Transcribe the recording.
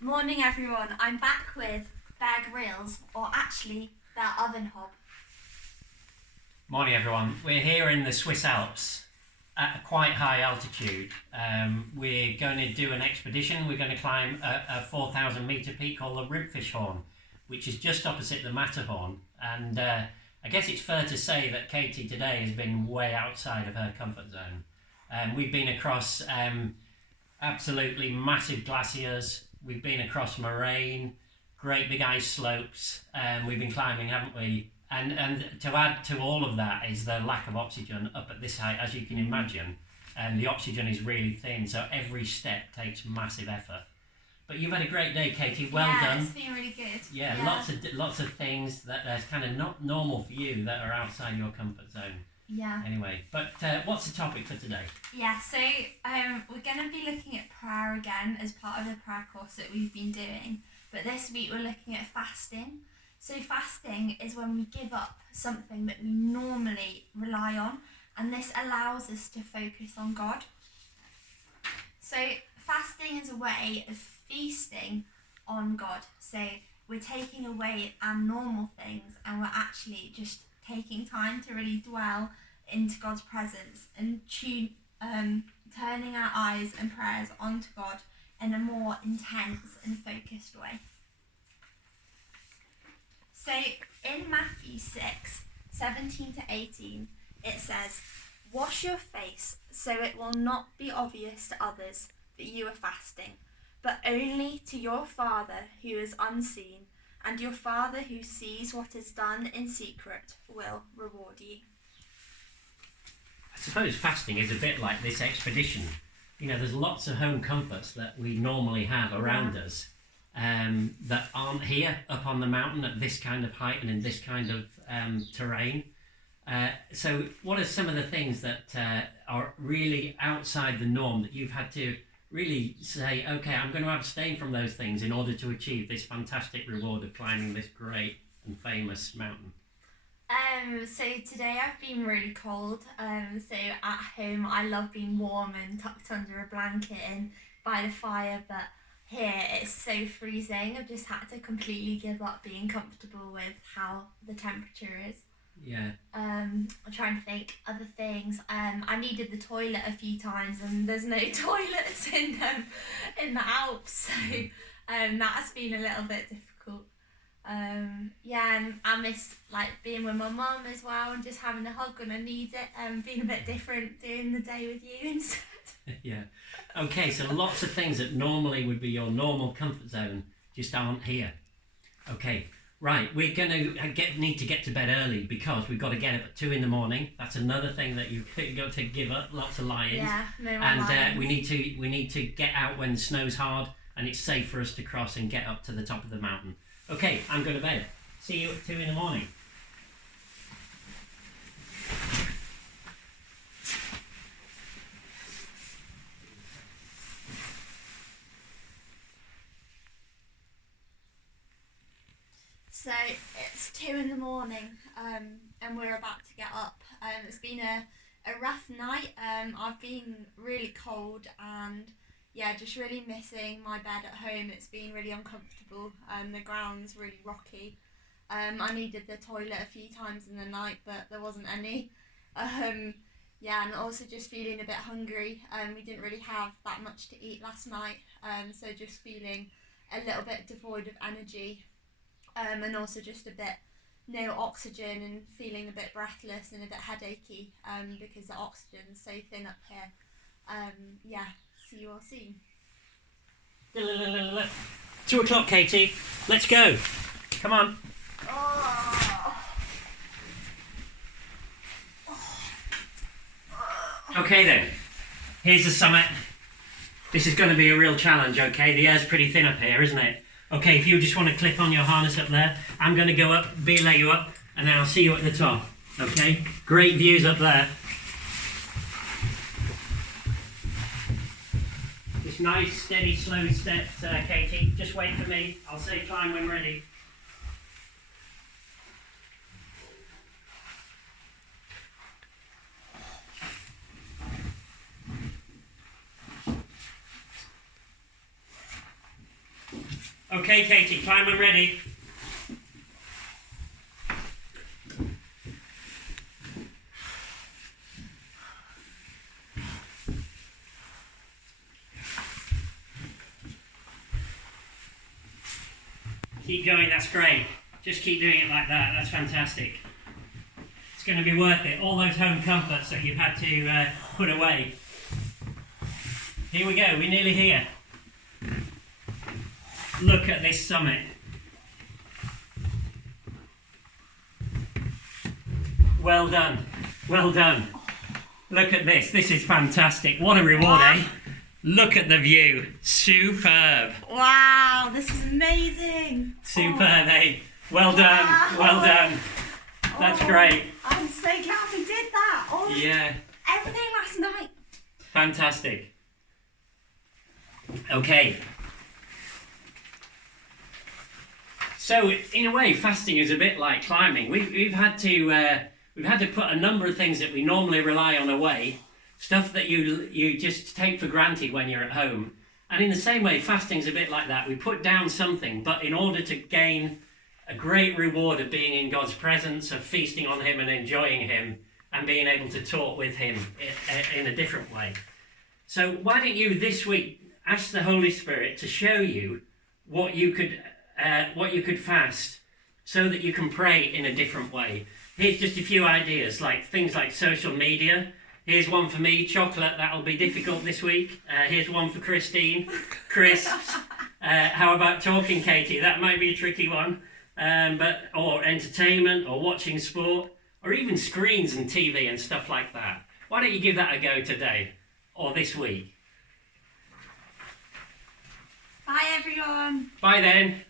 Morning everyone, I'm back with Bear Grylls, or actually their oven hob. Morning everyone, we're here in the Swiss Alps at a quite high altitude. We're going to do an expedition. We're going to climb a 4,000 metre peak called the Ribfischhorn, which is just opposite the Matterhorn. And I guess it's fair to say that Katie today has been way outside of her comfort zone. We've been across absolutely massive glaciers. We've been across moraine, great big ice slopes. We've been climbing, haven't we? And to add to all of that is the lack of oxygen up at this height, as you can imagine. The oxygen is really thin, so every step takes massive effort. But you've had a great day, Katie. Well done. Yeah, it's been really good. Yeah, lots of things that are kind of not normal for you that are outside your comfort zone. Yeah. Anyway, but what's the topic for today? Yeah, so we're going to be looking at prayer again as part of the prayer course that we've been doing. But this week we're looking at fasting. So fasting is when we give up something that we normally rely on, and this allows us to focus on God. So fasting is a way of feasting on God. So we're taking away our normal things and we're actually just taking time to really dwell into God's presence and turning our eyes and prayers onto God in a more intense and focused way. So in Matthew 6:17 to 18, it says, "Wash your face so it will not be obvious to others that you are fasting, but only to your Father who is unseen, and your Father who sees what is done in secret will reward you." I suppose fasting is a bit like this expedition. You know, there's lots of home comforts that we normally have around us that aren't here up on the mountain at this kind of height and in this kind of terrain. So what are some of the things that are really outside the norm that you've had to really say, okay, I'm going to abstain from those things in order to achieve this fantastic reward of climbing this great and famous mountain? So today I've been really cold. So at home I love being warm and tucked under a blanket and by the fire, but here it's so freezing. I've just had to completely give up being comfortable with how the temperature is. Yeah. I'm trying to think other things. I needed the toilet a few times and there's no toilets in the Alps, so that's been a little bit difficult. Yeah, and I miss like being with my mum as well and just having a hug when I need it. Being a bit different doing the day with you instead. Yeah. Okay, so lots of things that normally would be your normal comfort zone just aren't here. Okay. Right, we're going to need to get to bed early because we've got to get up at 2 in the morning. That's another thing that you've got to give up. Lots of lie-ins. Yeah, no more and lie-ins. we need to get out when the snow's hard and it's safe for us to cross and get up to the top of the mountain. Okay, I'm going to bed. See you at 2 in the morning. So it's 2 in the morning and we're about to get up. It's been a rough night. I've been really cold and yeah, just really missing my bed at home. It's been really uncomfortable. The ground's really rocky. I needed the toilet a few times in the night, but there wasn't any. Yeah, and also just feeling a bit hungry. We didn't really have that much to eat last night, so just feeling a little bit devoid of energy. And also just a bit no oxygen and feeling a bit breathless and a bit headachy because the oxygen's so thin up here. Yeah, see you all soon. 2 o'clock, Katie. Let's go. Come on. Okay then. Here's the summit. This is going to be a real challenge, okay? The air's pretty thin up here, isn't it? Okay, if you just want to clip on your harness up there, I'm going to go up, belay you up, and then I'll see you at the top. Okay? Great views up there. Just nice, steady, slow steps, Katie. Just wait for me. I'll say climb when ready. Okay, Katie, climb and ready. Keep going, that's great. Just keep doing it like that, that's fantastic. It's going to be worth it, all those home comforts that you've had to put away. Here we go, we're nearly here. Look at this summit. Well done, well done. Look at this, this is fantastic. What a reward, eh? Look at the view, superb. Wow, this is amazing. Superb, eh? Well done, well done. That's great. I'm so glad we did that. Yeah. Everything last night. Fantastic. Okay. So in a way, fasting is a bit like climbing. We've had to put a number of things that we normally rely on away, stuff that you just take for granted when you're at home. And in the same way, fasting's a bit like that. We put down something, but in order to gain a great reward of being in God's presence, of feasting on Him and enjoying Him, and being able to talk with Him in a different way. So why don't you this week ask the Holy Spirit to show you what you could fast, so that you can pray in a different way. Here's just a few ideas, like things like social media. Here's one for me, chocolate, that'll be difficult this week. Here's one for Christine, crisps. How about talking, Katie? That might be a tricky one. Or entertainment, or watching sport, or even screens and TV and stuff like that. Why don't you give that a go today, or this week? Bye everyone. Bye then.